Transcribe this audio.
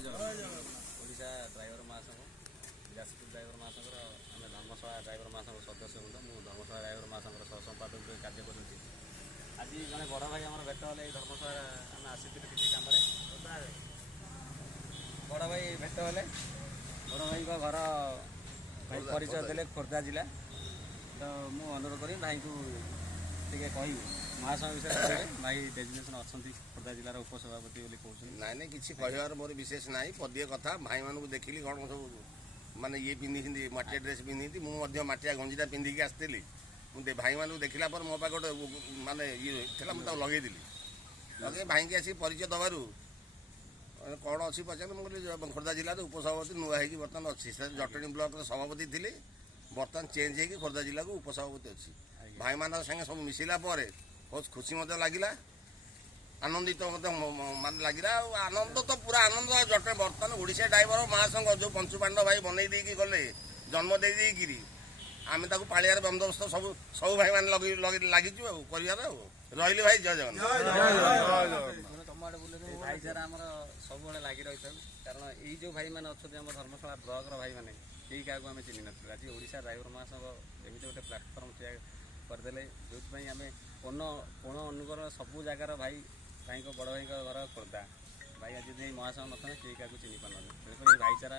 Odisha driver ମହାସଂଘ Jajpur driver ମହାସଂଘର ଆମେ ଧର୍ମଶାଳା ଡ୍ରାଇଭର ମହାସଂଘ ସଦସ୍ୟ ବୃନ୍ଦ ମୁଁ ଧର୍ମଶାଳା ଡ୍ରାଇଭର ମହାସଂଘର ସହସମ୍ପାଦକ ଭାବେ କାର୍ଯ୍ୟ କରୁଛି। ଆଜି ଜଣେ ବଡ଼ ଭାଇ ଆମର ଭେଟ ହେଲେ ଏଇ ଧର୍ମଶାଳା ଆମେ ଆସିଥିଲୁ କିଛି କାମରେ। ବଡ଼ ଭାଇ ଭେଟ ହେଲେ ବଡ଼ ଭାଇଙ୍କ ଘର ଭାଇ ପରିଚୟ ଦେଲେ ଖୋର୍ଦ୍ଧା ଜିଲ୍ଲା। ତ ମୁଁ ଅନୁରୋଧ କରି ଭାଇଙ୍କୁ ଟିକେ କହିବି ମହାସଂଘ ବିଷୟରେ କହିବେ। ଭାଇ ଡେଜିଗ୍ନେସନ୍ ଅଛନ୍ତି ଖୋର୍ଦ୍ଧା ଜିଲ୍ଲାର ଉପସଭାପତି ବୋଲି କହୁଛନ୍ତି। ନାଇଁ କିଛି କହିବାର ମୋର ବିଶେଷ ନାହିଁ। ପଦିଏ କଥା ଭାଇମାନଙ୍କୁ ଦେଖିଲି କ'ଣ ସବୁ ମାନେ ଇଏ ପିନ୍ଧିଛନ୍ତି, ମାଟିଆ ଡ୍ରେସ୍ ପିନ୍ଧିଛନ୍ତି। ମୁଁ ମଧ୍ୟ ମାଟିଆ ଗଞ୍ଜିଟା ପିନ୍ଧିକି ଆସିଥିଲି। ମୁଁ ଭାଇମାନଙ୍କୁ ଦେଖିଲା ପରେ ମୋ ପାଖେ ଗୋଟେ ମାନେ ଇଏ ଥିଲା, ମୁଁ ତାକୁ ଲଗେଇଥିଲି। ଲଗେଇ ଭାଇଙ୍କି ଆସିକି ପରିଚୟ ଦେବାରୁ କ'ଣ ଅଛି ପଚାରିଲେ ମୁଁ କହିଲି ଖୋର୍ଦ୍ଧା ଜିଲ୍ଲାର ଉପସଭାପତି ନୂଆ ହେଇକି ବର୍ତ୍ତମାନ ଅଛି। ସେ ଜଟଣୀ ବ୍ଲକର ସଭାପତି ଥିଲେ, ବର୍ତ୍ତମାନ ଚେଞ୍ଜ ହେଇକି ଖୋର୍ଦ୍ଧା ଜିଲ୍ଲାକୁ ଉପସଭାପତି ଅଛି। ଭାଇମାନଙ୍କ ସାଙ୍ଗେ ସବୁ ମିଶିଲା ପରେ ବହୁତ ଖୁସି ମଧ୍ୟ ଲାଗିଲା, ଆନନ୍ଦିତ ମଧ୍ୟ ମାନେ ଲାଗିଲା। ଆଉ ଆନନ୍ଦ ତ ପୁରା ଆନନ୍ଦ। ଜଟଣୀ ବର୍ତ୍ତମାନ ଓଡ଼ିଶା ଡ୍ରାଇଭର ମହାସଂଘ ଯେଉଁ ପଞ୍ଚୁପାଣ୍ଡବ ଭାଇ ବନେଇ ଦେଇକି ଗଲେ, ଜନ୍ମ ଦେଇକିରି ଆମେ ତାକୁ ପାଳିଆରେ ବନ୍ଦୋବସ୍ତ ସବୁ ଭାଇମାନେ ଲାଗିଛୁ ଆଉ କରିବାର ଆଉ। ରହିଲି ଭାଇ, ଜୟ ଜଗନ୍ନାଥ। ଭାଇଚାରା ଆମର ସବୁବେଳେ ଲାଗି ରହିଥାଉ। କାରଣ ଏଇ ଯେଉଁ ଭାଇମାନେ ଅଛନ୍ତି ଆମ ଧର୍ମଶାଳା ବ୍ଲକର ଭାଇମାନେ, କେହି କାହାକୁ ଆମେ ଚିହ୍ନି ନଥିଲୁ। ଆଜି ଓଡ଼ିଶା ଡ୍ରାଇଭର ମହାସଂଘ ଏମିତି ଗୋଟେ ପ୍ଲାଟଫର୍ମ ତିଆରି କରିଦେଲେ, ଯେଉଁଥିପାଇଁ ଆମେ କୋଣ ଅନୁକୋଣ ସବୁ ଜାଗାର ଭାଇଙ୍କ ବଡ଼ ଭାଇଙ୍କ ଘର ଖୋର୍ଦ୍ଧା। ଭାଇ ଆଜି ଯଦି ମହାସଂଘ ନଥାନ୍ତେ କେହି କାହାକୁ ଚିହ୍ନି ପାରୁନଥିଲେ। ତେଣୁକରି ଭାଇଚାରା